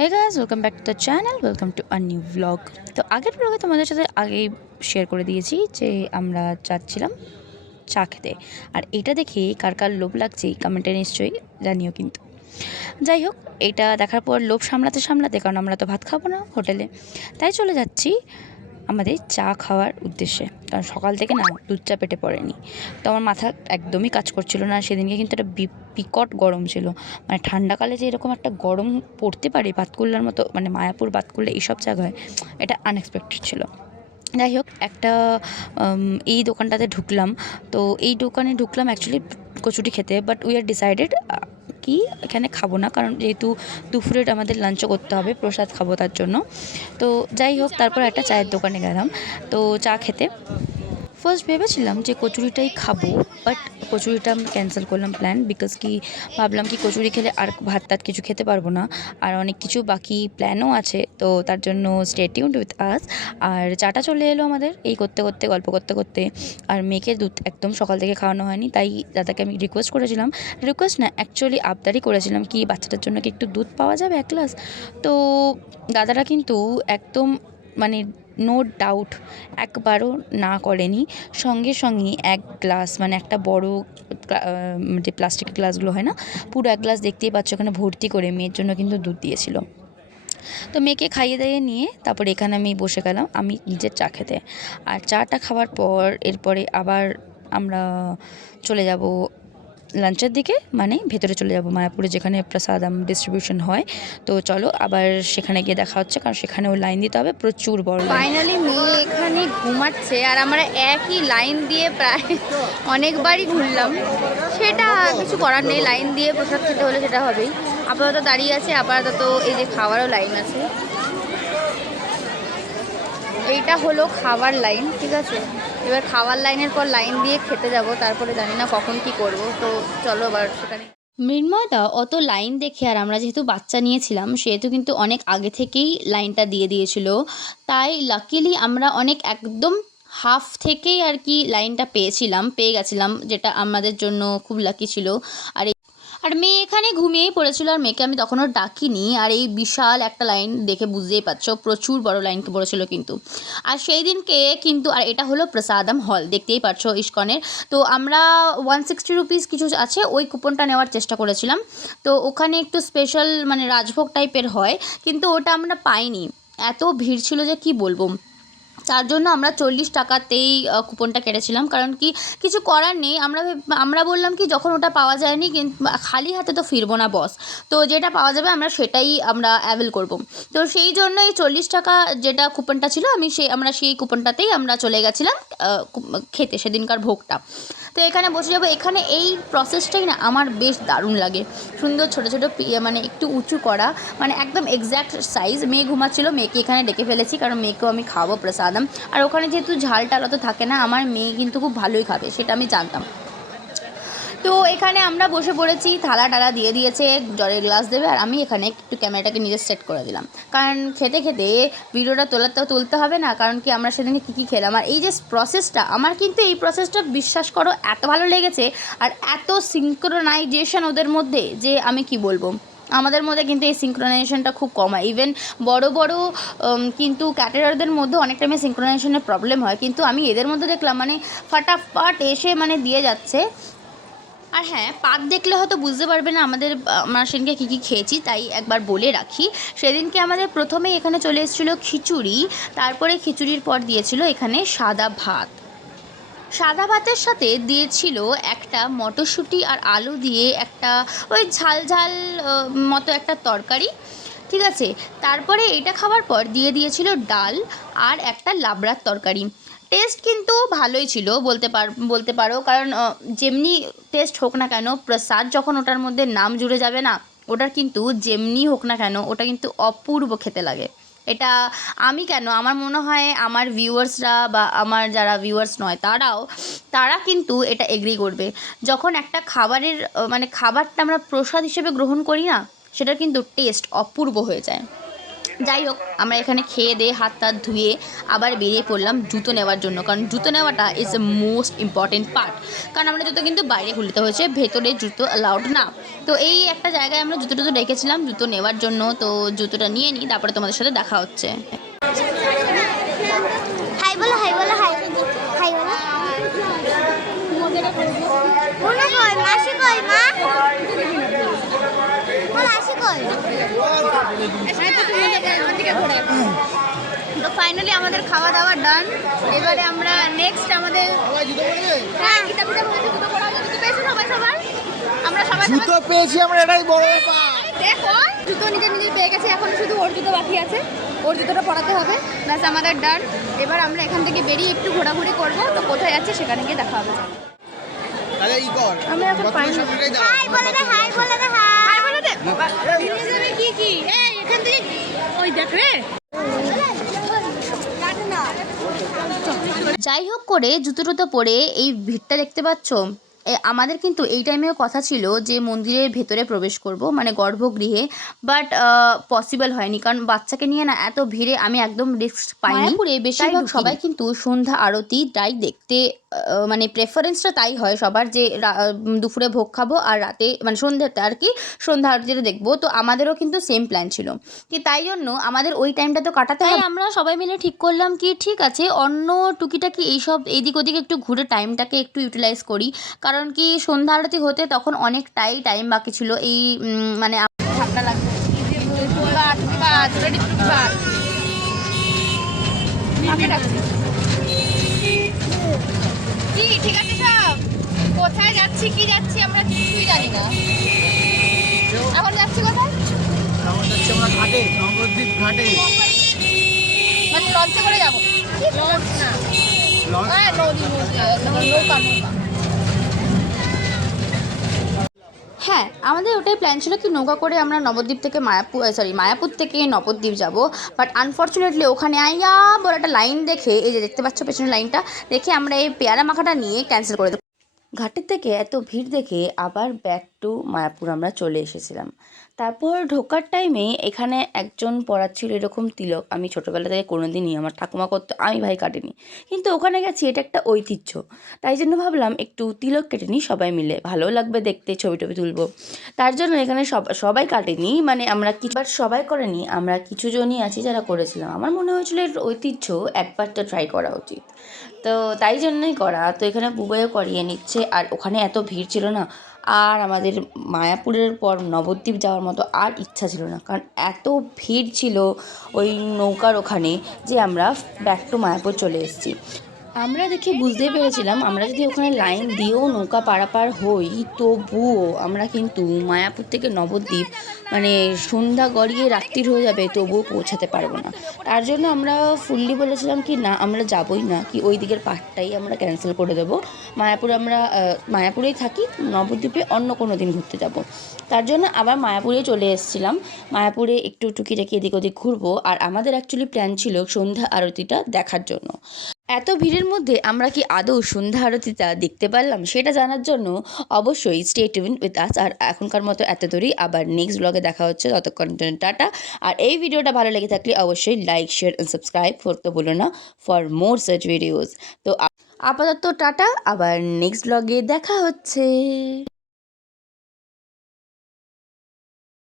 Hey guys, welcome back to the channel, welcome to a new blog. তো আগের ব্লগে তোমাদের সাথে আগেই শেয়ার করে দিয়েছি যে আমরা যাচ্ছিলাম চা খেতে। আর এটা দেখে কার কার লোভ লাগছে কমেন্টে নিশ্চয়ই জানিও। কিন্তু যাই হোক, এটা দেখার পর লোভ সামলাতে সামলাতে, কারণ আমরা তো ভাত খাবো না হোটেলে, তাই চলে যাচ্ছি আমাদের চা খাওয়ার উদ্দেশ্যে। কারণ সকাল থেকে না দুধ চা পেটে পড়েনি, তো আমার মাথা একদমই কাজ করছিল না। সেদিনকে কিন্তু একটা বিকট গরম ছিল, মানে ঠান্ডাকালে যে এরকম একটা গরম পড়তে পারে বাতকুল্লার মতো, মানে মায়াপুর বাতকুল্লা এইসব জায়গায়, এটা আনএক্সপেক্টেড ছিল। যাই হোক, একটা এই দোকানটাতে ঢুকলাম। তো এই দোকানে ঢুকলাম অ্যাকচুয়ালি কচুরি খেতে, বাট উই আর ডিসাইডেড কি এখানে খাবো না, কারণ যেহেতু দুপুরের আমাদের লাঞ্চও করতে হবে, প্রসাদ খাবো তার জন্য। তো যাই হোক, তারপর একটা চায়ের দোকানে গেলাম তো চা খেতে। ফার্স্ট ভেবেছিলাম যে কচুরিটাই খাবো, বাট কচুরিটা আমরা ক্যান্সেল করলাম প্ল্যান, বিকজ কি ভাবলাম কি কচুরি খেলে আর ভাত টাত কিছু খেতে পারবো না, আর অনেক কিছু বাকি প্ল্যানও আছে, তো তার জন্য স্টে টিউনড উইথ আস। আর চাটা চলে এলো আমাদের এই করতে করতে, গল্প করতে করতে। আর মেয়েকে দুধ একদম সকাল থেকে খাওয়ানো হয়নি, তাই দাদাকে আমি রিকোয়েস্ট করেছিলাম, রিকোয়েস্ট না অ্যাকচুয়ালি আবদারই করেছিলাম কি বাচ্চাটার জন্য কি একটু দুধ পাওয়া যাবে এক গ্লাস। তো দাদারা কিন্তু একদম মানে নো ডাউট একবারও না করেনি, সঙ্গে সঙ্গে এক গ্লাস, মানে একটা বড় যে প্লাস্টিকের গ্লাসগুলো হয় না, পুরো এক গ্লাস দেখতেই পাচ্ছ ওখানে ভর্তি করে মেয়ের জন্য কিন্তু দুধ দিয়েছিল। তো মেয়েকে খাইয়ে দাইয়ে নিয়ে তারপর এখানে আমি বসে গেলাম আমি নিজের চা খেতে। আর চাটা খাওয়ার পর এরপরে আবার আমরা চলে যাব লাঞ্চের দিকে, মানে ভেতরে চলে যাব মায়াপুরে, যেখানে প্রসাদম ডিস্ট্রিবিউশন হয়। তো চলো আবার সেখানে গিয়ে দেখা হচ্ছে, কারণ সেখানেও লাইন দিতে হবে, প্রচুর বড় লাইন। ফাইনালি মেয়ে এখানে ঘুমাচ্ছে আর আমরা একই লাইন দিয়ে প্রায় অনেকবারই ঘুরলাম। সেটা কিছু করার নেই, লাইন দিয়ে প্রসাদ খেতে হলে সেটা হবেই। আপাতত দাঁড়িয়ে আছে, আপাতত এই যে খাওয়ারও লাইন আছে। এইটা হলো খাবার লাইন, ঠিক আছে। এবার খাওয়ার লাইনের পর লাইন দিয়ে খেতে যাব, তারপরে জানি না কখন কি করব। তো চলো আবার সেখানে। মৃন্ময়দা অত লাইন দেখে, আর আমরা যেহেতু বাচ্চা নিয়েছিলাম সেহেতু কিন্তু অনেক আগে থেকেই লাইনটা দিয়ে দিয়েছিল, তাই লাকিলি আমরা অনেক একদম হাফ থেকেই আর কি লাইনটা পেয়ে গেছিলাম, যেটা আমাদের জন্য খুব লাকি ছিল। আর মেয়ে এখানে ঘুমিয়েই পড়েছিল, আর মেয়েকে আমি তখনও ডাকিনি। আর এই বিশাল একটা লাইন দেখে বুঝতেই পারছো প্রচুর বড় লাইন পড়েছিল কিন্তু। আর সেই দিনকে কিন্তু, আর এটা হলো প্রসাদম হল, দেখতেই পারছো ইস্কনের। তো আমরা 160 রুপিস কিছু আছে, ওই কুপনটা নেওয়ার চেষ্টা করেছিলাম। তো ওখানে একটু স্পেশাল মানে রাজভোগ টাইপের হয়, কিন্তু ওটা আমরা পাইনি, এত ভিড় ছিল যে কি বলবো। তার জন্য আমরা 40 টাকাতেই কুপনটা কেটেছিলাম, কারণ কি কিছু করার নেই। আমরা বললাম কি যখন ওটা পাওয়া যায়নি, কিন্তু খালি হাতে তো ফিরবো না বস, তো যেটা পাওয়া যাবে আমরা সেটাই আমরা অ্যাভেল করব। তো সেই জন্য এই 40 টাকা যেটা কুপনটা ছিল, আমরা সেই কুপনটাতেই আমরা চলে গেছিলাম খেতে সেদিনকার ভোগটা। তো এখানে বসে যাবো, এখানে এই প্রসেসটাই না আমার বেশ দারুণ লাগে। সুন্দর ছোটো ছোটো মানে একটু উঁচু করা, মানে একদম এক্স্যাক্ট সাইজ। মেয়ে ঘুমাচ্ছিল, মেয়েকে এখানে ডেকে ফেলেছি, কারণ মেয়েকেও আমি খাওয়াবো প্রসাদম। আর ওখানে যেহেতু ঝাল টাল অত থাকে না, আমার মেয়ে কিন্তু খুব ভালোই খাবে, সেটা আমি জানতাম। তো এখানে আমরা বসে পড়েছি, থালা টালা দিয়ে দিয়েছে, জলের গ্লাস দেবে, আর আমি এখানে একটু ক্যামেরাটাকে নিজে সেট করে দিলাম, কারণ খেতে খেতে ভিডিওটা তুলতে হবে না, কারণ কি আমরা সেদিনে কী কী খেলাম। আর এই যে প্রসেসটা, আমার কিন্তু এই প্রসেসটা বিশ্বাস করো এত ভালো লেগেছে, আর এত সিঙ্ক্রোনাইজেশন ওদের মধ্যে যে আমি কি বলবো। আমাদের মধ্যে কিন্তু এই সিঙ্ক্রোনাইজেশনটা খুব কম হয়, ইভেন বড় বড় কিন্তু ক্যাটারারদের মধ্যে অনেক টাইমে সিঙ্ক্রোনাইজেশনের প্রবলেম হয়, কিন্তু আমি এদের মধ্যে দেখলাম মানে ফাটাফাট এসে মানে দিয়ে যাচ্ছে। আর হ্যাঁ, পাত দেখলে হয়তো বুঝতে পারবে না আমরা সেদিনকে কী কী খেয়েছি, তাই একবার বলে রাখি। সেদিনকে আমাদের প্রথমেই এখানে চলে এসেছিলো খিচুড়ি, তারপরে খিচুড়ির পর দিয়েছিল এখানে সাদা ভাত। সাদা ভাতের সাথে দিয়েছিল একটা মটরশুঁটি আর আলু দিয়ে একটা ওই ঝাল ঝাল মতো একটা তরকারি, ঠিক আছে। তারপরে এটা খাওয়ার পর দিয়েছিল ডাল আর একটা লাবড়ার তরকারি। টেস্ট কিন্তু ভালোই ছিল বলতে পারো, কারণ যেমনি টেস্ট হোক না কেন, প্রসাদ যখন ওটার মধ্যে নাম জুড়ে যাবে না, ওটার কিন্তু যেমনি হোক না কেন ওটা কিন্তু অপূর্ব খেতে লাগে। এটা আমি কেন, আমার মনে হয় আমার ভিউয়ার্সরা বা আমার যারা ভিউয়ার্স নয় তারা কিন্তু এটা এগ্রি করবে। যখন একটা খাবারের খাবারটা আমরা প্রসাদ হিসেবে গ্রহণ করি না, সেটার কিন্তু টেস্ট অপূর্ব হয়ে যায়। যাই হোক, আমরা এখানে খেয়ে দিয়ে হাত টাত ধুয়ে আবার বেরিয়ে পড়লাম জুতো নেওয়ার জন্য, কারণ জুতো নেওয়াটা is a most important part. কারণ আমরা জুতো কিন্তু বাইরে খুলতে হয়েছে, ভেতরে জুতো অ্যালাউড না। তো এই একটা জায়গায় আমরা জুতো টুতো রেখেছিলাম জুতো নেওয়ার জন্য, তো জুতোটা নিয়ে নিই, তারপরে তোমাদের সাথে দেখা হচ্ছে। হাই বলো, হাই বলো, হাই হাই বলো। কোন কই মাসি কই মা? বল আসি কই? তো ফাইনালি আমাদের খাওয়া দাওয়া ডান। এবারে আমরা নেক্সট আমাদের হ্যাঁ গীতা পিতা বলেছে জুতো পরা হবে, জুতো পেয়েছো সবাই সবার? আমরা সবাই জুতো পেয়েছি আমরা, এটাই বড় ব্যাপার। দেখো জুতো নিজে পেয়ে গেছে, এখন শুধু ওর জুতো বাকি আছে, ওর জুতোটা পরাতে হবে, ব্যাস আমাদের ডান। এবার আমরা এখান থেকে বেরিয়ে একটু ঘোরাঘুরি করবো, তো কোথায় যাচ্ছে সেখানে গিয়ে দেখা হবে। আরে ই কর, আমরা এখন বর্তমান সামনেটাই দাঁড়া। হাই বলে দে, হাই বলে দে, হাই। হাই বলে দে কি এই এখান থেকে ওই দেখ রে। যাই হোক করে জুতো টুতো পরে এই ভিড়টা দেখতে পাচ্ছ। আমাদের কিন্তু এই টাইমেও কথা ছিল যে মন্দিরের ভেতরে প্রবেশ করব, মানে গর্ভগৃহে, বাট পসিবল হয়নি, কারণ বাচ্চাকে নিয়ে না এত ভিড়ে আমি একদম রিস্ক পাইনি। মায়াপুরে বেশিরভাগ সবাই কিন্তু সন্ধ্যা আরতিটাই দেখতে, মানে প্রেফারেন্সটা তাই হয় সবার, যে দুপুরে ভোগ খাবো আর রাতে মানে সন্ধ্যাতে আর কি সন্ধ্যা আরতিটা দেখবো। তো আমাদেরও কিন্তু সেম প্ল্যান ছিল, কি তাই জন্য আমাদের ওই টাইমটা তো কাটাতে হয়। আমরা সবাই মিলে ঠিক করলাম কি ঠিক আছে অন্য টুকিটাকি এইসব এদিক ওদিক একটু ঘুরে টাইমটাকে একটু ইউটিলাইজ করি, কারণ কি সন্ধ্যা আরতি হতে তখন অনেকটাই টাইম বাকি ছিল। এই মানে ঠান্ডা লাগবে কি ঠিক আছে সব। কোথায় যাচ্ছি কি যাচ্ছি আমরা কিছুই জানি না, এখন যাচ্ছি কোথায়? এখন যাচ্ছি আমরা ঘাটে, নবদ্বীপ ঘাটে। মানে লঞ্চে করে যাবো? লঞ্চ না, লঞ্চ হ্যাঁ নৌকা। হ্যাঁ আমাদের ওটাই প্ল্যান ছিল কি নৌকা করে আমরা নবদ্বীপ থেকে মায়াপুর থেকে নবদ্বীপ যাব, বাট আনফর্চুনেটলি ওখানে আইয়া বড় একটা লাইন দেখে, এই যে দেখতে পাচ্ছ পেছনের লাইনটা দেখে, আমরা এই পেয়ারা মাখাটা নিয়ে ক্যান্সেল করে দেবো। ঘাটের থেকে এত ভিড় দেখে আবার ব্যাক টু মায়াপুর আমরা চলে এসেছিলাম। তারপর ঢোকার টাইমে এখানে একজন পরাচ্ছিল এরকম তিলক, আমি ছোটোবেলা থেকে কোনোদিনই আমার ঠাকুমা করতো, আমি ভাই কাটিনি, কিন্তু ওখানে গেছি এটা একটা ঐতিহ্য, তাই জন্য ভাবলাম একটু তিলক কেটে নিই সবাই মিলে, ভালো লাগবে দেখতে, ছবি টবি তুলবো। তার জন্য এখানে সবাই কাটেনি, মানে আমরা কিছু সবাই করেনি, আমরা কিছু জনই আছি যারা করেছিলাম। আমার মনে হয়েছিল এর ঐতিহ্য একবার তো ট্রাই করা উচিত, তো তাই জন্যই করা। তো এখানে বুবাইও করিয়ে নিচ্ছে, আর ওখানে এত ভিড় ছিল না, আর আমাদের মায়াপুরের পর নবদ্বীপ যাওয়ার মতো আর ইচ্ছা ছিল না, কারণ এত ভিড় ছিল ওই নৌকার ওখানে যে আমরা ব্যাক টু মায়াপুর চলে এসেছি। আমরা দেখে বুঝতেই পেরেছিলাম আমরা যদি ওখানে লাইন দিয়েও নৌকা পারাপার হই, তবুও আমরা কিন্তু মায়াপুর থেকে নবদ্বীপ মানে সন্ধ্যা গড়িয়ে রাত্রির হয়ে যাবে, তবুও পৌঁছাতে পারবো না। তার জন্য আমরা ফুললি বলেছিলাম কি না আমরা যাবই না, কি ওই দিকের পার্টটাই আমরা ক্যান্সেল করে দেবো। মায়াপুর আমরা মায়াপুরেই থাকি, নবদ্বীপে অন্য কোনো দিন ঘুরতে যাব। তার জন্য আবার মায়াপুরে চলে এসেছিলাম। মায়াপুরে একটু টুকিটাকি এদিক ওদিক ঘুরবো, আর আমাদের অ্যাকচুয়ালি প্ল্যান ছিল সন্ধ্যা আরতিটা দেখার জন্য। এত ভিড়ের মধ্যে আমরা কি আদৌ সন্ধ্যা আরতিটা দেখতে পারলাম সেটা জানার জন্য অবশ্যই স্টে টিউন উইথ আস। আর এখনকার মতো এত দূরই, আবার নেক্সট ব্লগে দেখা হচ্ছে, ততক্ষণ টাটা। আর এই ভিডিওটা ভালো লেগে থাকলে অবশ্যই লাইক শেয়ার অ্যান্ড সাবস্ক্রাইব করতে ভুলো না ফর মোর সাচ ভিডিওস। তো আপাতত টাটা, আবার নেক্সট ব্লগে দেখা হচ্ছে।